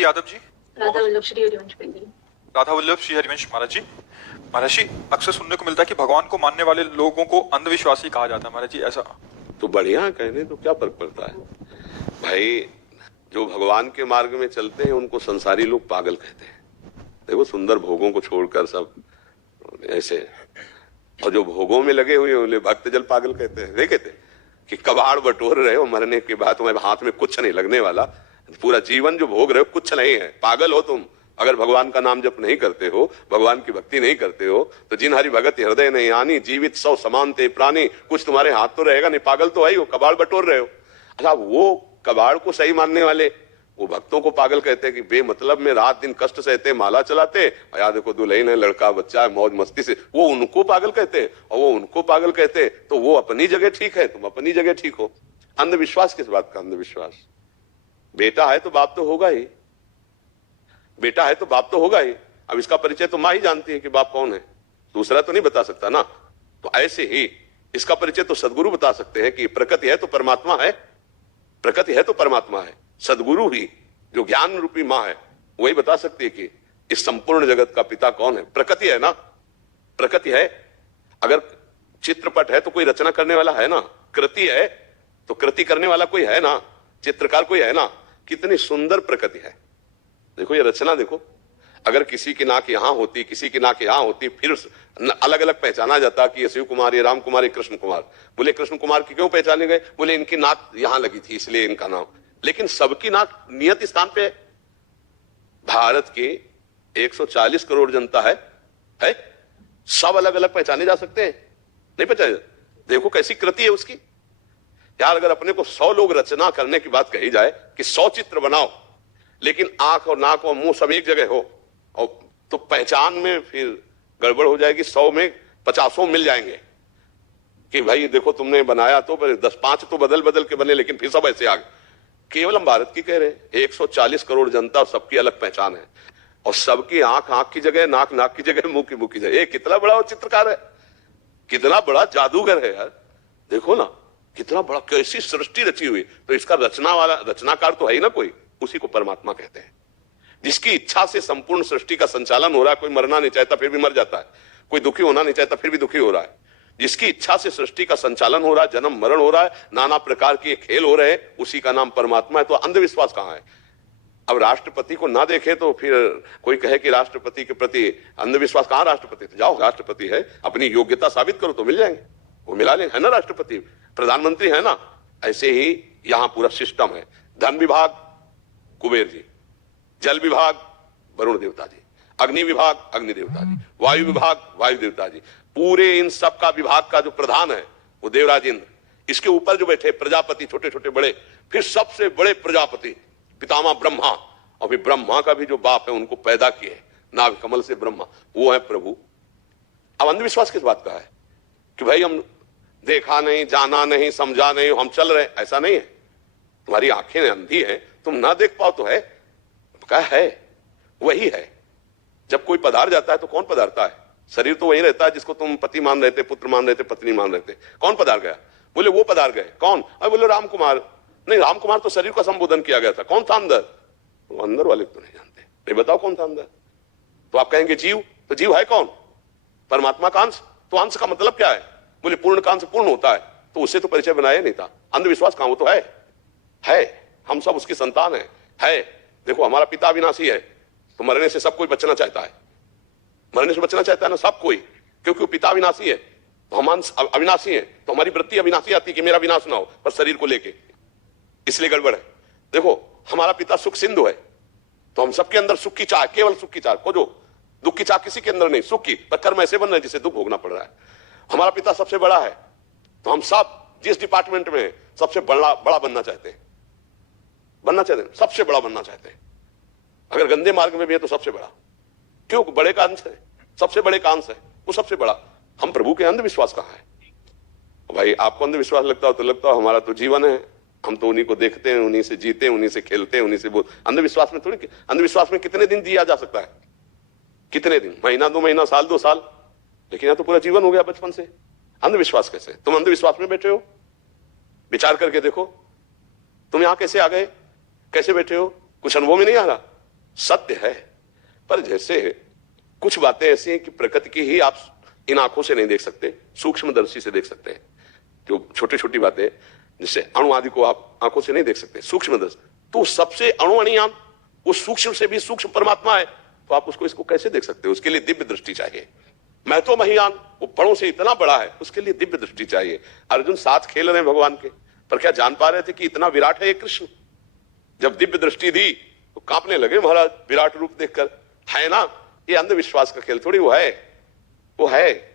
जी Yadav ji. Radha Vallabh Shri Harivansh penguin. Radha Vallabh Shri Harivansh महाराज जी। महाराज जी, अक्सर सुनने को मिलता है कि भगवान को मानने वाले लोगों को अंधविश्वासी कहा जाता है महाराज जी, ऐसा? तो बढ़िया कहने तो क्या फर्क पड़ता है भाई। जो भगवान के मार्ग में चलते हैं उनको संसारी लोग पागल कहते हैं। देखो, सुंदर भोगों को छोड़कर सब ऐसे, और जो भोगों में लगे हुए उन्हें भक्तजन पागल कहते हैं। वे कहते हैं कि कबाड़ बटोर रहे हो, मरने के बाद तुम्हारे हाथ में कुछ नहीं लगने वाला, पूरा जीवन जो भोग रहे हो कुछ नहीं है, पागल हो तुम। अगर भगवान का नाम जप नहीं करते हो, भगवान की भक्ति नहीं करते हो, तो जिन हरि भगत हृदय नहीं आनी, जीवित सौ समान ते प्राणी, कुछ तुम्हारे हाथ तो रहेगा नहीं, पागल तो है ही हो, कबाड़ बटोर रहे हो। अच्छा, वो कबाड़ को सही मानने वाले वो भक्तों को पागल कहते हैं कि बेमतलब में रात दिन कष्ट सहते, माला चलाते, याद देखो दुल्हन है, लड़का बच्चा है, मौज मस्ती से, वो उनको पागल कहते हैं। और वो उनको पागल कहते हैं तो वो अपनी जगह ठीक है, तुम अपनी जगह ठीक हो। अंधविश्वास किस बात का अंधविश्वास? बेटा है तो बाप तो होगा ही, बेटा है तो बाप तो होगा ही। अब इसका परिचय तो मां ही जानती है कि बाप कौन है, दूसरा तो नहीं बता सकता ना। तो ऐसे ही इसका परिचय तो सदगुरु बता सकते हैं कि प्रकृति है तो परमात्मा है, प्रकृति है तो परमात्मा है। सदगुरु ही जो ज्ञान रूपी मां है वही बता सकती है कि इस संपूर्ण जगत का पिता कौन है। प्रकृति है ना, प्रकृति है। अगर चित्रपट है तो कोई रचना करने वाला है ना, कृति है तो कृति करने वाला कोई है ना, चित्रकार कोई है ना। कितनी सुंदर प्रकृति है। देखो ये रचना देखो, अगर किसी की नाक यहां होती, किसी की नाक यहां होती, फिर अलग अलग पहचाना जाता कि ये शिव कुमार, ये राम कुमार, ये कृष्ण कुमार। बोले कृष्ण कुमार की क्यों पहचाने गए? बोले इनकी नाक यहां लगी थी इसलिए इनका नाम। लेकिन सबकी नाक नियत स्थान पे है। भारत की 140 करोड़ जनता है? सब अलग अलग पहचाने जा सकते हैं? नहीं पहचाने। देखो कैसी कृति है उसकी यार। अगर अपने को 100 लोग रचना करने की बात कही जाए कि 100 चित्र बनाओ, लेकिन आंख और नाक और मुंह सब एक जगह हो, और तो पहचान में फिर गड़बड़ हो जाएगी। 100 में 50 मिल जाएंगे कि भाई देखो तुमने बनाया तो 10-5 तो बदल बदल के बने, लेकिन फिर सब ऐसे आ गए। केवल हम भारत की कह रहे हैं, 140 करोड़ जनता, सबकी अलग पहचान है, और सबकी आंख आंख की जगह, नाक नाक की जगह, मुंह की जगह। कितना बड़ा चित्रकार है, कितना बड़ा जादूगर है यार। देखो ना कितना बड़ा, कैसी सृष्टि रची हुई। तो इसका रचनाकार तो है ही ना कोई, उसी को परमात्मा कहते हैं। जिसकी इच्छा से संपूर्ण सृष्टि का संचालन हो रहा है। कोई मरना नहीं चाहता फिर भी मर जाता है, कोई दुखी होना नहीं चाहता फिर भी दुखी हो रहा है। जिसकी इच्छा से सृष्टि का संचालन हो रहा है, जन्म मरण हो रहा है, नाना प्रकार के खेल हो रहे हैं, उसी का नाम परमात्मा है। तो अंधविश्वास कहां है? अब राष्ट्रपति को ना देखे तो फिर कोई कहे कि राष्ट्रपति के प्रति अंधविश्वास। कहां राष्ट्रपति? तो जाओ, राष्ट्रपति है, अपनी योग्यता साबित करो तो मिल जाएंगे, वो मिला लेंगे, है ना राष्ट्रपति, प्रधानमंत्री है ना। ऐसे ही यहां पूरा सिस्टम है। धन विभाग कुबेर जी, जल विभाग वरुण देवता जी, अग्नि विभाग अग्नि देवता जी, वायु विभाग वायु देवता जी। पूरे इन सब का विभाग का जो प्रधान है वो देवराज इंद्र। इसके ऊपर जो बैठे प्रजापति, छोटे छोटे बड़े, फिर सबसे बड़े प्रजापति पितामह ब्रह्मा, और फिर ब्रह्मा का भी जो बाप है उनको पैदा किए नाभ कमल से ब्रह्मा, वो है प्रभु। अब अंधविश्वास किस बात का है कि भाई हम देखा नहीं, जाना नहीं, समझा नहीं, हम चल रहे? ऐसा नहीं है। तुम्हारी आंखें अंधी है, तुम ना देख पाओ तो है, क्या है? वही है। जब कोई पधार जाता है तो कौन पधारता है? शरीर तो वही रहता है जिसको तुम पति मान रहे थे, पुत्र मान रहे थे, पत्नी मान रहे थे। कौन पधार गया? बोले वो पधार गए। कौन? अरे बोले राम कुमार। नहीं, राम कुमार तो शरीर का संबोधन किया गया था। कौन था अंदर? वो अंदर वाले तो नहीं जानते। नहीं बताओ कौन था अंदर? तो आप कहेंगे जीव। तो जीव है कौन? परमात्मा का अंश। तो अंश का मतलब क्या है? बोले पूर्ण का अंश पूर्ण होता है, तो उससे तो परिचय बनाया नहीं था। अंधविश्वास कहां? वो तो है, हम सब उसकी संतान है। देखो हमारा पिता अविनाशी है, तो मरने से सब कोई बचना चाहता है, मरने से बचना चाहता है ना सब कोई, क्योंकि वो पिता अविनाशी है, तो हम अंश अविनाशी है, तो हमारी वृत्ति अविनाशी आती कि मेरा विनाश ना हो, पर शरीर को लेके, इसलिए गड़बड़ है। देखो हमारा पिता सुख सिंधु है, तो हम सबके अंदर सुख की चाह, केवल सुख की चाह, खोजो दुख की चाह किसी के अंदर नहीं, सुख की, पर कर्म ऐसे बन रहे जिसे दुख भोगना पड़ रहा है। हमारा पिता सबसे बड़ा है, तो हम सब जिस डिपार्टमेंट में सबसे बड़ा बनना चाहते हैं, सबसे बड़ा बनना चाहते हैं। अगर गंदे मार्ग में भी है तो सबसे बड़ा, क्यों? बड़े का अंश है, सबसे बड़े का अंश है, वो सबसे बड़ा। हम प्रभु के अंधविश्वास कहां है? भाई आपको अंधविश्वास लगता हो तो लगता हो, हमारा तो जीवन है, हम तो उन्हीं को देखते हैं, उन्हीं से जीते हैं, उन्हीं से खेलते हैं, उन्हीं से अंधविश्वास में थोड़ी। अंधविश्वास में कितने दिन जिया जा सकता है? कितने दिन? महीना, 2 महीना, साल, 2 साल, लेकिन यहां तो पूरा जीवन हो गया बचपन से। अंधविश्वास कैसे? तुम अंधविश्वास में बैठे हो, विचार करके देखो, तुम यहां कैसे आ गए, कैसे बैठे हो? कुछ अनुभव में नहीं आ रहा? सत्य है, पर जैसे कुछ बातें ऐसी हैं कि प्रकृति की ही आप इन आंखों से नहीं देख सकते, सूक्ष्मदर्शी से देख सकते हैं। जो छोटी छोटी बातें जिससे अणु आदि को आप आंखों से नहीं देख सकते, सूक्ष्मदर्शी, तो सबसे अणुअणियान वो सूक्ष्म से भी सूक्ष्म परमात्मा है, तो आप उसको इसको कैसे देख सकते हो? उसके लिए दिव्य दृष्टि चाहिए। मैं तो महियान, वो बड़ों से इतना बड़ा है, उसके लिए दिव्य दृष्टि चाहिए। अर्जुन साथ खेल रहे हैं भगवान के, पर क्या जान पा रहे थे कि इतना विराट है ये कृष्ण? जब दिव्य दृष्टि दी तो कांपने लगे महाराज विराट रूप देखकर। है ना, ये अंधविश्वास का खेल थोड़ी, वो है